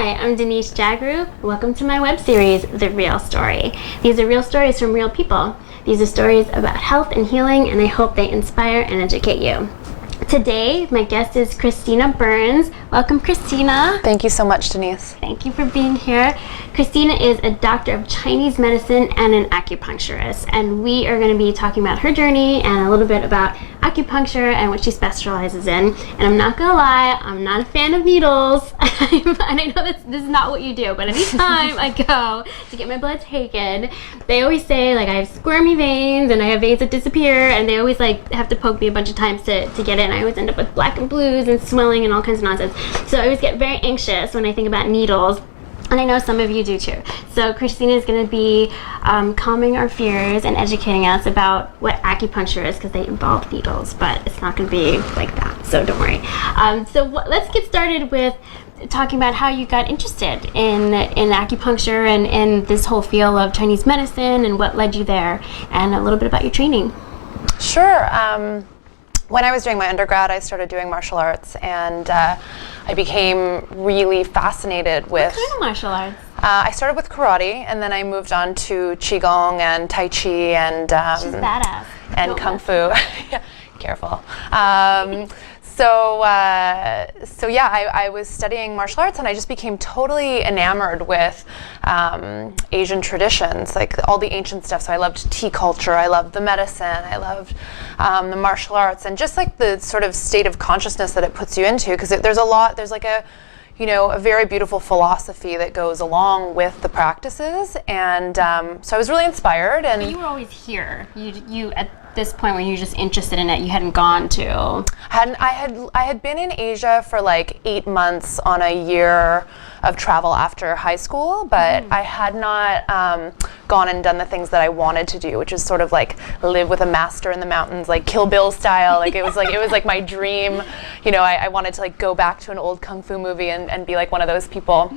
Hi, I'm Denise Jagroo. Welcome to my web series, The Real Story. These are real stories from real people. These are stories about health and healing, and I hope they inspire and educate you. Today, my guest is Christina Burns. Welcome, Christina. Thank you so much, Denise. Thank you for being here. Christina is a doctor of Chinese medicine and an acupuncturist, and we are going to be talking about her journey and a little bit about acupuncture and what she specializes in. And I'm not going to lie, I'm not a fan of needles, and I know this is not what you do, but anytime I go to get my blood taken, they always say, like, I have squirmy veins, and I have veins that disappear, and they always, like, have to poke me a bunch of times to get in. I always end up with black and blues and swelling and all kinds of nonsense. So I always get very anxious when I think about needles. And I know some of you do too. So Christina is going to be calming our fears and educating us about what acupuncture is, because they involve needles, but it's not going to be like that, so don't worry. Let's get started with talking about how you got interested in acupuncture and this whole field of Chinese medicine and what led you there, and a little bit about your training. Sure. When I was doing my undergrad, I started doing martial arts, and I became really fascinated with... What kind of martial arts? I started with karate, and then I moved on to qigong and tai chi and She's badass. and kung fu. Yeah, careful. So yeah, I was studying martial arts, and I just became totally enamored with Asian traditions, like all the ancient stuff. So I loved tea culture, I loved the medicine, I loved the martial arts, and just like the sort of state of consciousness that it puts you into, because there's like a very beautiful philosophy that goes along with the practices, and so I was really inspired. And but you were always here. You at this point when you were just interested in it, you hadn't gone to. I had been in Asia for like 8 months on a year of travel after high school, but I had not gone and done the things that I wanted to do, which is sort of like live with a master in the mountains, like Kill Bill style. Like it was like my dream. I wanted to like go back to an old kung fu movie and be like one of those people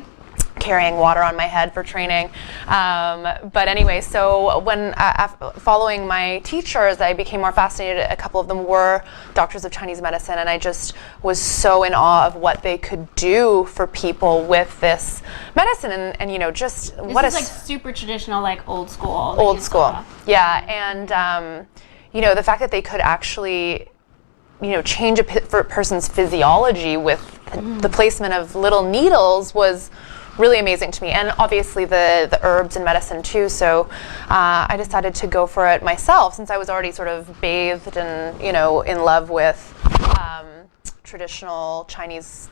carrying water on my head for training. But anyway, so when following my teachers, I became more fascinated. A couple of them were doctors of Chinese medicine, and I just was so in awe of what they could do for people with this medicine, and just this what is like super traditional, like old school. Old school, yeah, and the fact that they could actually change a person's physiology with the placement of little needles was really amazing to me, and obviously the herbs and medicine too. So I decided to go for it myself, since I was already sort of bathed and in love with traditional Chinese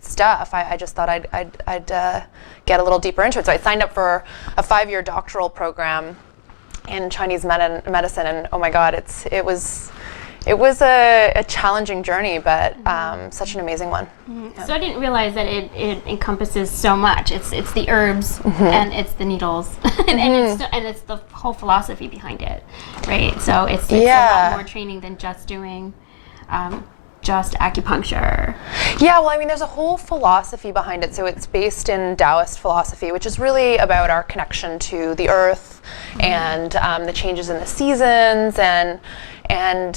stuff. I just thought I'd get a little deeper into it. So I signed up for a 5-year doctoral program in Chinese medicine, and oh my God, it was a challenging journey, but such an amazing one. Yeah. So I didn't realize that it encompasses so much. It's the herbs and it's the needles and it's the whole philosophy behind it, right? So it's a lot more training than just doing just acupuncture. Yeah, well, I mean, there's a whole philosophy behind it. So it's based in Taoist philosophy, which is really about our connection to the earth and the changes in the seasons and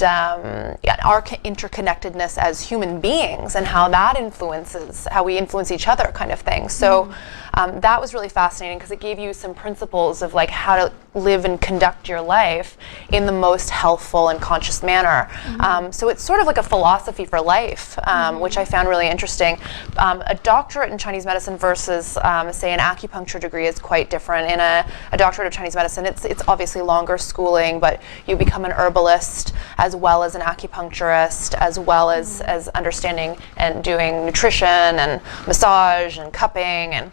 our interconnectedness as human beings, and how that influences how we influence each other, kind of thing. So that was really fascinating, because it gave you some principles of like how to live and conduct your life in the most healthful and conscious manner. So it's sort of like a philosophy for life, which I found really interesting. A doctorate in Chinese medicine versus, say, an acupuncture degree is quite different. In a doctorate of Chinese medicine, it's obviously longer schooling, but you become an herbalist as well as an acupuncturist, as well as understanding and doing nutrition and massage and cupping, and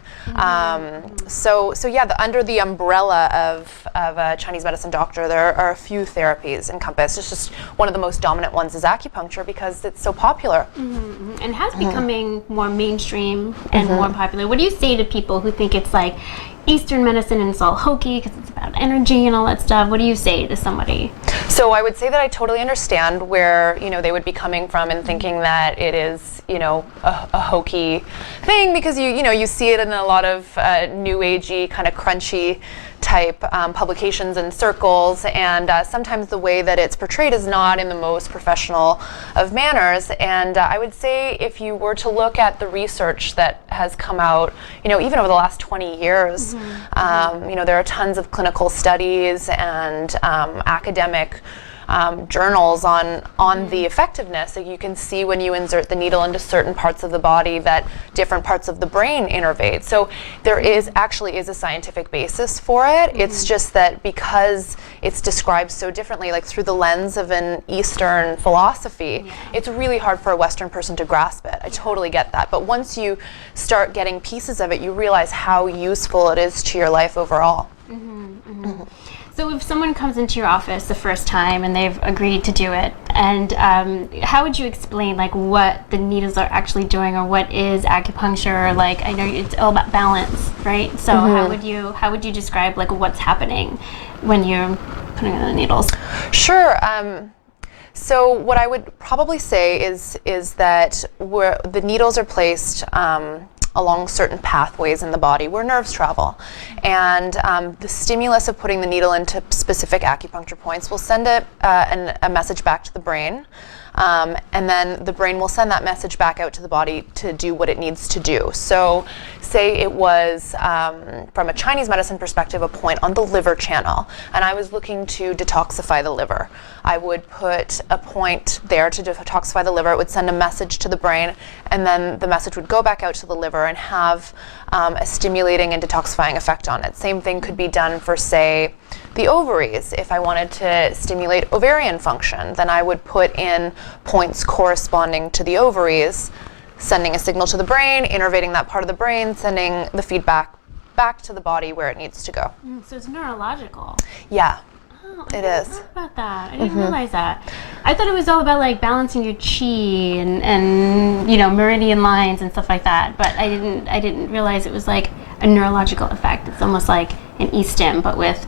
so yeah, under the umbrella of a Chinese medicine doctor, there are a few therapies encompassed. It's just one of the most dominant ones is acupuncture, because it's so popular and has becoming more mainstream and more popular. What do you say to people who think it's like Eastern medicine and it's all hokey because it's about energy and all that stuff? What do you say to somebody? So I would say that I totally understand where they would be coming from and thinking that it is a hokey thing, because you see it in a lot of new agey kind of crunchy type publications and circles, and sometimes the way that it's portrayed is not in the most professional of manners. And I would say if you were to look at the research that has come out, even over the last 20 years, there are tons of clinical studies and academic journals on the effectiveness. So you can see when you insert the needle into certain parts of the body that different parts of the brain innervate. So there actually is a scientific basis for it. It's just that because it's described so differently, like through the lens of an Eastern philosophy, it's really hard for a Western person to grasp it. I totally get that. But once you start getting pieces of it, you realize how useful it is to your life overall. So if someone comes into your office the first time and they've agreed to do it, and how would you explain what the needles are actually doing, or what is acupuncture? I know it's all about balance, right? So how would you describe what's happening when you're putting in the needles? Sure. So what I would probably say is that where the needles are placed along certain pathways in the body where nerves travel. And the stimulus of putting the needle into specific acupuncture points will send a message back to the brain. And then the brain will send that message back out to the body to do what it needs to do. So say it was, from a Chinese medicine perspective, a point on the liver channel, and I was looking to detoxify the liver. I would put a point there to detoxify the liver. It would send a message to the brain, and then the message would go back out to the liver and have a stimulating and detoxifying effect on it. Same thing could be done for, say, the ovaries. If I wanted to stimulate ovarian function, then I would put in points corresponding to the ovaries, sending a signal to the brain, innervating that part of the brain, sending the feedback back to the body where it needs to go. So it's neurological. Yeah. Oh, It I is. didn't know about that. I didn't realize that. I thought it was all about balancing your chi and meridian lines and stuff like that. But I didn't realize it was a neurological effect. It's almost like an e-stim, but with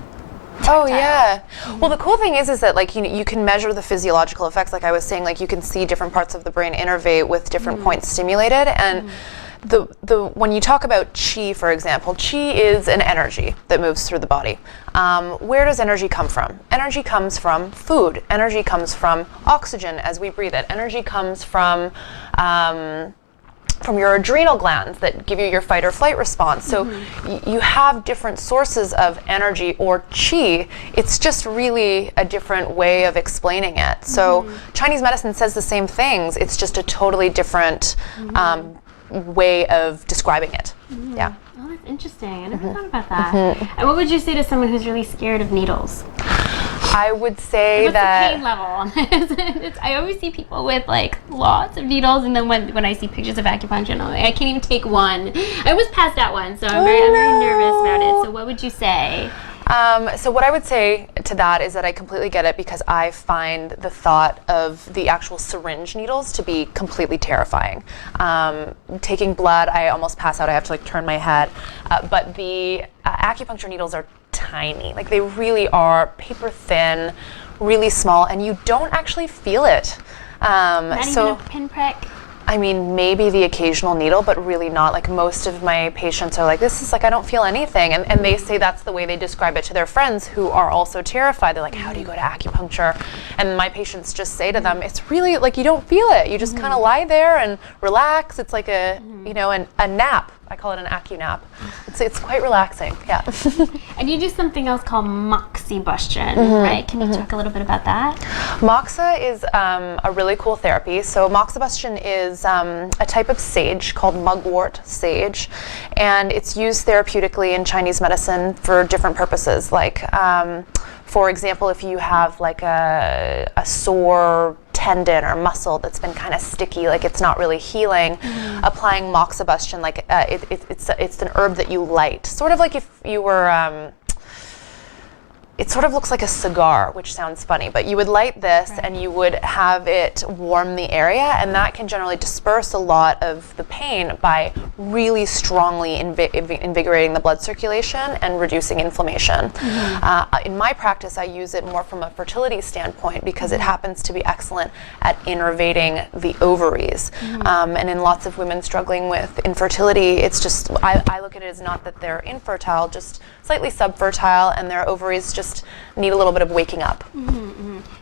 tactile. Oh yeah. Well, the cool thing is that you can measure the physiological effects. Like I was saying, you can see different parts of the brain innervate with different points stimulated. And when you talk about chi, for example, chi is an energy that moves through the body. Where does energy come from? Energy comes from food. Energy comes from oxygen as we breathe it. Energy comes from your adrenal glands that give you your fight or flight response. So you have different sources of energy or chi. It's just really a different way of explaining it. So Chinese medicine says the same things. It's just a totally different way of describing it. Yeah. Oh, that's interesting. I never thought about that. And what would you say to someone who's really scared of needles? I would say What's that the pain level on this? I always see people with lots of needles, and then when I see pictures of acupuncture, I'm I can't even take one. I was passed out one, so I'm very nervous about it. So what would you say? So what I would say to that is that I completely get it, because I find the thought of the actual syringe needles to be completely terrifying. Taking blood, I almost pass out. I have to turn my head. But the acupuncture needles are tiny. They really are paper thin, really small, and you don't actually feel it. Not even a pinprick? I mean, maybe the occasional needle, but really not. Most of my patients are this is I don't feel anything. And they say that's the way they describe it to their friends who are also terrified. They're how do you go to acupuncture? And my patients just say to them, it's really you don't feel it. You just kind of lie there and relax. It's like a nap. I call it an acu-nap. It's quite relaxing, yeah. And you do something else called Moxibustion, right? Can you talk a little bit about that? Moxa is a really cool therapy. So Moxibustion is a type of sage called mugwort sage, and it's used therapeutically in Chinese medicine for different purposes. For example, if you have a sore tendon or muscle that's been kind of sticky, it's not really healing, applying Moxibustion, it's an herb that you light, sort of if you were it sort of looks like a cigar, which sounds funny, but you would light this and you would have it warm the area, and that can generally disperse a lot of the pain by really strongly invigorating the blood circulation and reducing inflammation. In my practice, I use it more from a fertility standpoint because it happens to be excellent at innervating the ovaries. And in lots of women struggling with infertility, it's just, I look at it as not that they're infertile, just slightly subfertile, and their ovaries just need a little bit of waking up.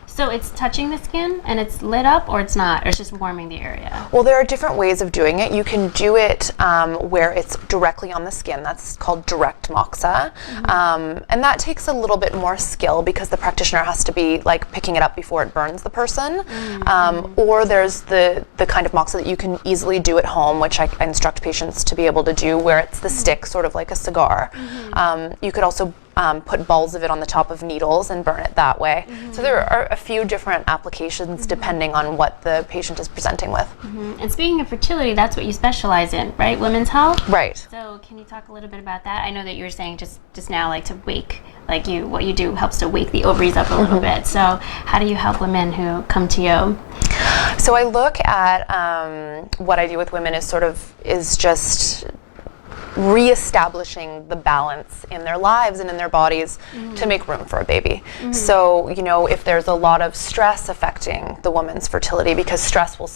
So it's touching the skin and it's lit up, or it's not, or it's just warming the area? Well, there are different ways of doing it. You can do it where it's directly on the skin. That's called direct Moxa. And that takes a little bit more skill because the practitioner has to be like picking it up before it burns the person. Or there's the kind of Moxa that you can easily do at home, which I instruct patients to be able to do, where it's the stick, sort of like a cigar. You could also put balls of it on the top of needles and burn it that way. So there are a few different applications depending on what the patient is presenting with. And speaking of fertility, that's what you specialize in, right? Women's health? Right. So can you talk a little bit about that? I know that you were saying just now, like to wake, like what you do helps to wake the ovaries up a little bit. So how do you help women who come to you? So I look at what I do with women is just reestablishing the balance in their lives and in their bodies to make room for a baby. So, if there's a lot of stress affecting the woman's fertility, because stress will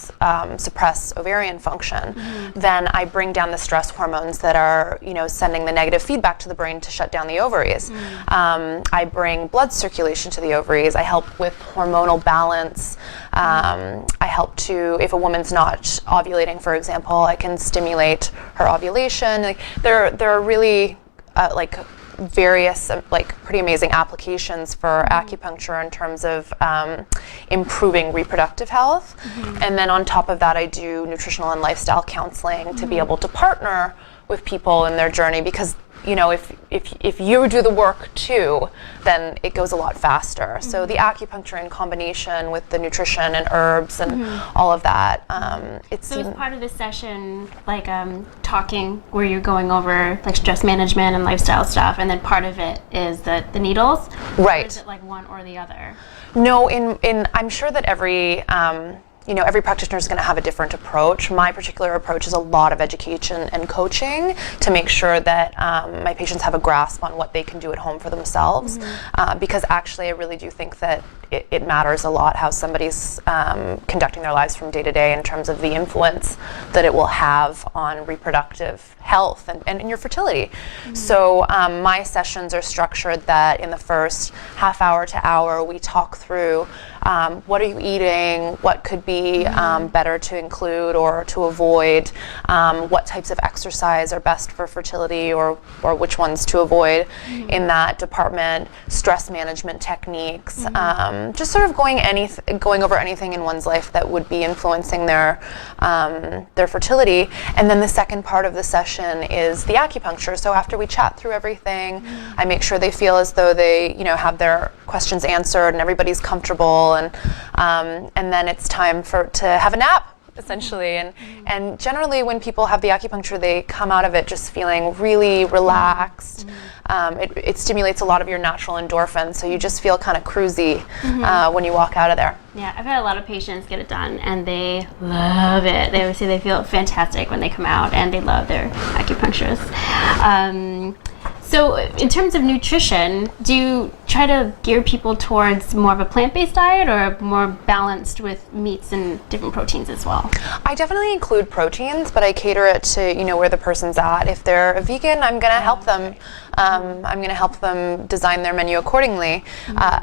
suppress ovarian function, then I bring down the stress hormones that are, sending the negative feedback to the brain to shut down the ovaries. I bring blood circulation to the ovaries. I help with hormonal balance. I help to, if a woman's not ovulating, for example, I can stimulate her ovulation. There are really various pretty amazing applications for acupuncture in terms of improving reproductive health. And then on top of that, I do nutritional and lifestyle counseling to be able to partner with people in their journey, because if you do the work too, then it goes a lot faster. So the acupuncture in combination with the nutrition and herbs and all of that. So as part of this session, talking where you're going over like stress management and lifestyle stuff, and then part of it is the needles? Right. Or is it like one or the other? No, I'm sure that every practitioner is going to have a different approach. My particular approach is a lot of education and coaching to make sure that my patients have a grasp on what they can do at home for themselves. Because actually I really do think that it matters a lot how somebody's conducting their lives from day to day in terms of the influence that it will have on reproductive health and your fertility. So my sessions are structured that in the first half hour to hour we talk through what are you eating, what could be better to include or to avoid, what types of exercise are best for fertility or which ones to avoid in that department, stress management techniques, just sort of going over anything in one's life that would be influencing their fertility. And then the second part of the session is the acupuncture. So after we chat through everything, I make sure they feel as though they have their questions answered and everybody's comfortable, and then it's time to have a nap, essentially. And generally when people have the acupuncture, they come out of it just feeling really relaxed. It stimulates a lot of your natural endorphins, so you just feel kind of cruisy when you walk out of there. Yeah, I've had a lot of patients get it done and they love it. They always say they feel fantastic when they come out and they love their acupuncturist. So in terms of nutrition, do you try to gear people towards more of a plant-based diet or more balanced with meats and different proteins as well? I definitely include proteins, but I cater it to where the person's at. If they're a vegan, I'm going to help them. I'm going to help them design their menu accordingly.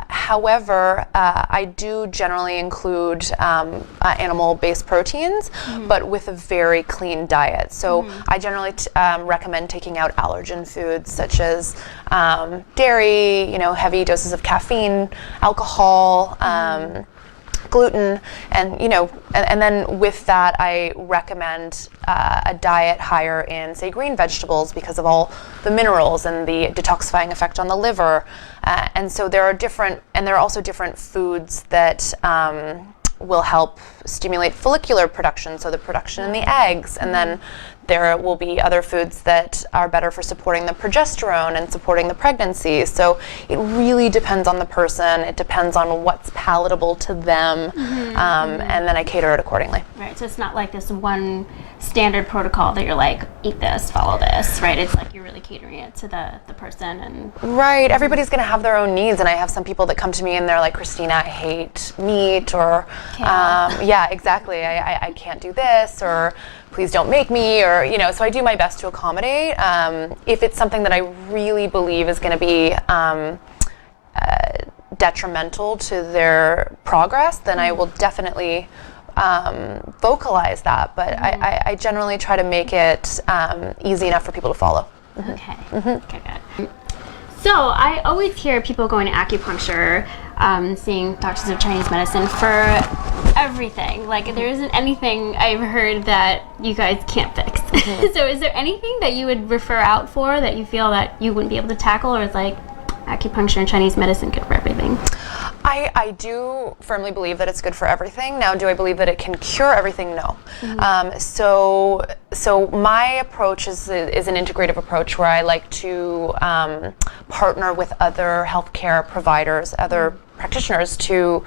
However, I do generally include animal-based proteins, but with a very clean diet. So I generally recommend taking out allergen foods such as dairy, heavy doses of caffeine, alcohol, gluten, and then with that I recommend a diet higher in, say, green vegetables because of all the minerals and the detoxifying effect on the liver. And so there are also different foods that will help stimulate follicular production, so the production in the eggs, and then there will be other foods that are better for supporting the progesterone and supporting the pregnancy. So it really depends on the person. It depends on what's palatable to them, and then I cater it accordingly. Right, so it's not like this one standard protocol that you're like, eat this, follow this, right? It's like you're really catering it to the person. And Right. Everybody's going to have their own needs. And I have some people that come to me and they're like, Christina, I hate meat, or, yeah, exactly. I can't do this, or please don't make me, or, so I do my best to accommodate. If it's something that I really believe is going to be detrimental to their progress, then I will definitely vocalize that. But I generally try to make it easy enough for people to follow. Okay. Okay, good. So I always hear people going to acupuncture, seeing doctors of Chinese medicine for everything. Like, there isn't anything I've heard that you guys can't fix. So is there anything that you would refer out for that you feel that you wouldn't be able to tackle, or is like acupuncture and Chinese medicine good for everything? I do firmly believe that it's good for everything. Now, do I believe that it can cure everything? No. So my approach is an integrative approach, where I like to partner with other healthcare providers, other practitioners, to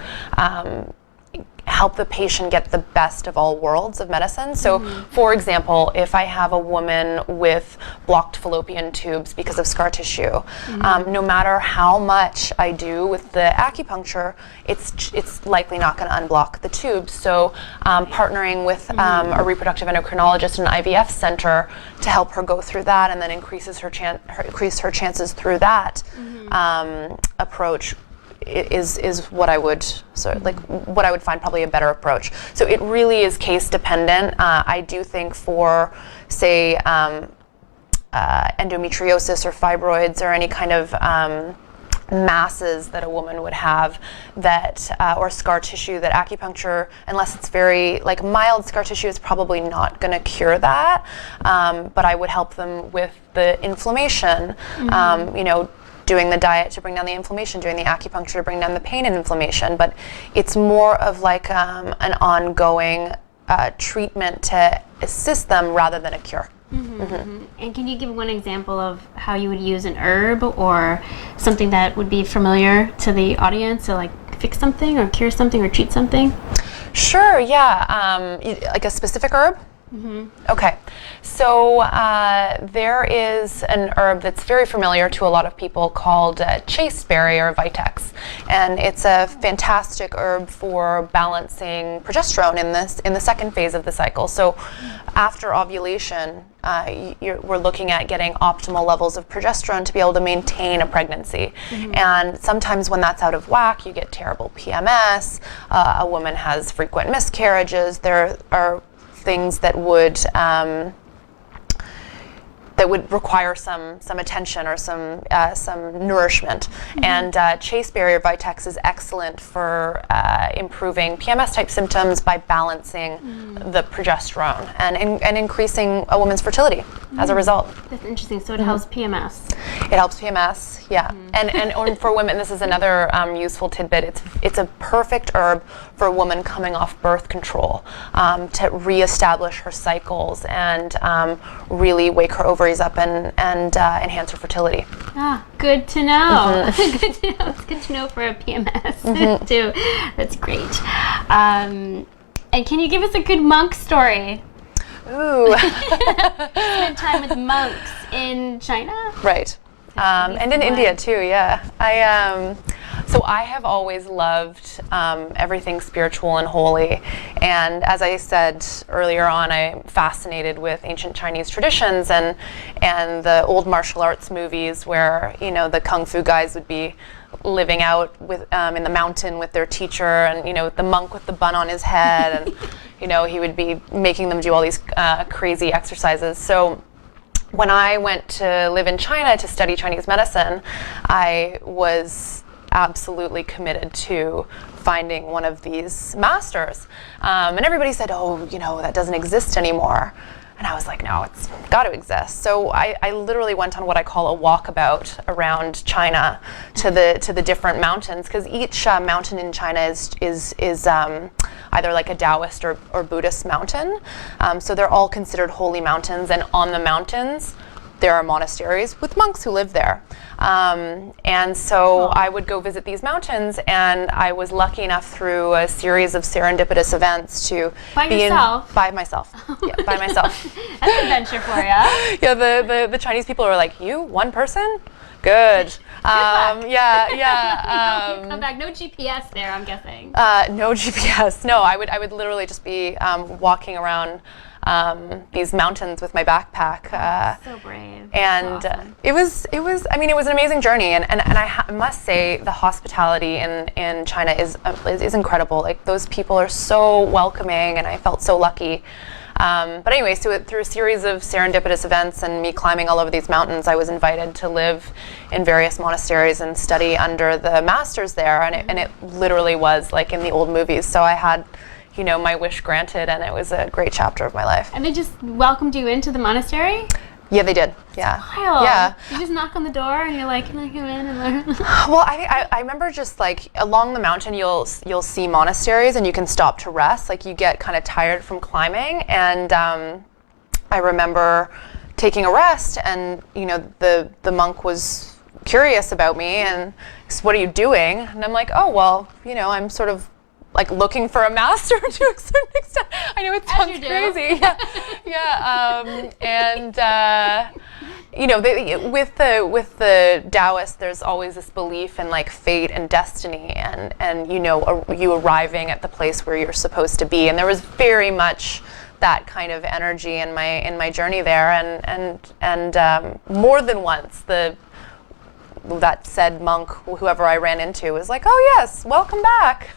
help the patient get the best of all worlds of medicine. So, for example, if I have a woman with blocked fallopian tubes because of scar tissue, no matter how much I do with the acupuncture, it's likely not going to unblock the tubes. So, partnering with a reproductive endocrinologist in an IVF center to help her go through that, and then increase her chances through that approach is what I would what I would find probably a better approach. So it really is case dependent. I do think for, say, endometriosis or fibroids or any kind of masses that a woman would have, that or scar tissue, that acupuncture, unless it's very mild scar tissue, is probably not going to cure that. But I would help them with the inflammation. Doing the diet to bring down the inflammation, doing the acupuncture to bring down the pain and inflammation. But it's more of like an ongoing treatment to assist them rather than a cure. And can you give one example of how you would use an herb or something that would be familiar to the audience, to like fix something or cure something or treat something? Sure, yeah. Like a specific herb? Okay, so there is an herb that's very familiar to a lot of people called chasteberry or vitex, and it's a fantastic herb for balancing progesterone in the second phase of the cycle. So after ovulation, we're looking at getting optimal levels of progesterone to be able to maintain a pregnancy. And sometimes when that's out of whack, you get terrible PMS, a woman has frequent miscarriages. There are things that would require some attention or some nourishment. And chasteberry or vitex is excellent for improving PMS type symptoms by balancing the progesterone and increasing a woman's fertility as a result. That's interesting. So it helps PMS. It helps PMS, yeah. And for women, this is another useful tidbit. It's a perfect herb for a woman coming off birth control, to reestablish her cycles and really wake her ovaries up and enhance her fertility. Ah, good to know. Good to know. It's good to know for a PMS too. That's great. And can you give us a good monk story? Ooh. Spend time with monks in China? Right. And in India too, yeah. So I have always loved everything spiritual and holy. And as I said earlier on, I'm fascinated with ancient Chinese traditions and the old martial arts movies where, the kung fu guys would be living out with in the mountain with their teacher, and the monk with the bun on his head, and he would be making them do all these crazy exercises. So when I went to live in China to study Chinese medicine, I was absolutely committed to finding one of these masters. And everybody said, oh, that doesn't exist anymore. And I was like, no, it's got to exist. So I literally went on what I call a walkabout around China to the different mountains, because each mountain in China is either like a Taoist or Buddhist mountain. So they're all considered holy mountains, and on the mountains there are monasteries with monks who live there. And so I would go visit these mountains, and I was lucky enough through a series of serendipitous events to by be yourself? By myself. Yeah, by myself. That's an adventure for you. Yeah, the Chinese people are like, you, one person? Good. Yeah. You come back. No GPS there, I'm guessing. No GPS. No, I would literally just be walking around these mountains with my backpack. So brave. And so awesome. it was an amazing journey, and I must say the hospitality in China is incredible. Like, those people are so welcoming, and I felt so lucky. But anyway, so through a series of serendipitous events and me climbing all over these mountains, I was invited to live in various monasteries and study under the masters there, and it literally was like in the old movies. So I had, my wish granted, and it was a great chapter of my life. And they just welcomed you into the monastery? Yeah, they did. Yeah. Wild. Yeah. You just knock on the door and you're like, can I come in and learn? Well, I remember just like along the mountain you'll see monasteries, and you can stop to rest. Like, you get kind of tired from climbing, and I remember taking a rest, and the monk was curious about me and said, "What are you doing?" And I'm like, "Oh, well, I'm sort of like looking for a master to a certain extent." I know it sounds crazy. With the Taoists, there's always this belief in like fate and destiny, and you arriving at the place where you're supposed to be. And there was very much that kind of energy in my journey there, and more than once that said monk, whoever I ran into, was like, "Oh yes, welcome back.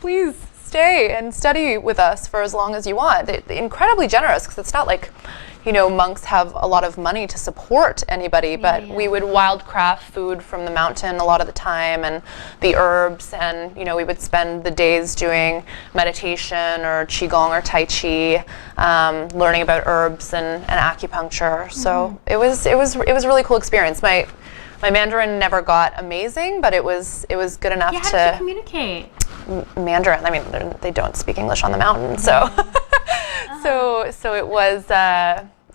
Please stay and study with us for as long as you want." They're incredibly generous, because it's not like, monks have a lot of money to support anybody, but we would wildcraft food from the mountain a lot of the time, and the herbs, and we would spend the days doing meditation or qigong or tai chi, learning about herbs and acupuncture. So it was a really cool experience. My Mandarin never got amazing, but it was good enough How to did you communicate? Mandarin. I mean, they don't speak English on the mountain, so so it was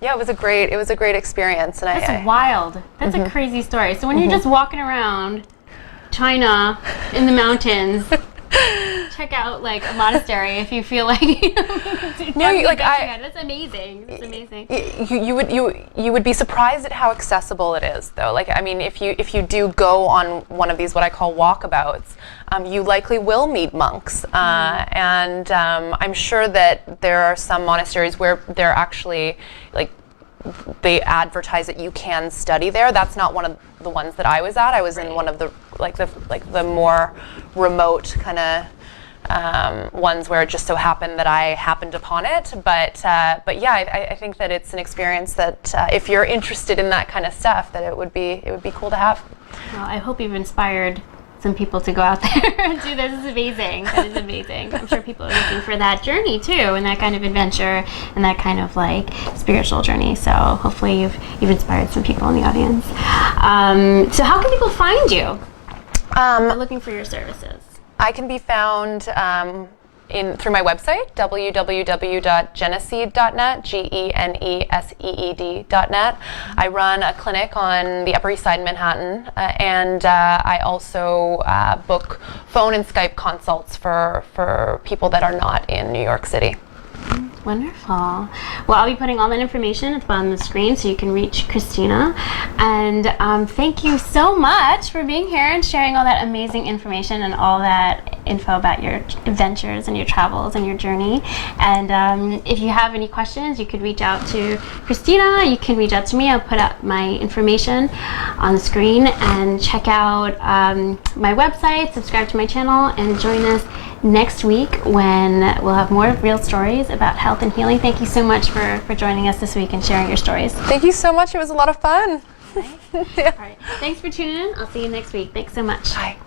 it was a great experience. And That's wild. That's a crazy story. So when you're just walking around China in the mountains, check out like a monastery if you feel like that's amazing. That's amazing. You would be surprised at how accessible it is, though. Like, I mean, if you do go on one of these what I call walkabouts, you likely will meet monks, and I'm sure that there are some monasteries where they're actually like they advertise that you can study there. That's not one of the ones that I was at. I was in one of the more remote kind of ones where it just so happened that I happened upon it. But yeah, I think that it's an experience that if you're interested in that kind of stuff, that it would be cool to have. Well, I hope you've inspired some people to go out there and do this. Is amazing. That is amazing. I'm sure people are looking for that journey too, and that kind of adventure, and that kind of like spiritual journey. So hopefully you've inspired some people in the audience. So how can people find you? They're looking for your services. I can be found through my website, www.geneseed.net, GENESEED.net. I run a clinic on the Upper East Side in Manhattan, and I also book phone and Skype consults for people that are not in New York City. Wonderful. Well, I'll be putting all that information at the bottom of the screen so you can reach Christina. And thank you so much for being here and sharing all that amazing information and all that info about your adventures and your travels and your journey. And if you have any questions, you could reach out to Christina. You can reach out to me. I'll put up my information on the screen, and check out my website, subscribe to my channel, and join us next week when we'll have more real stories about health and healing. Thank you so much for joining us this week and sharing your stories. Thank you so much. It was a lot of fun. All right. Thanks for tuning in. I'll see you next week. Thanks so much. Bye.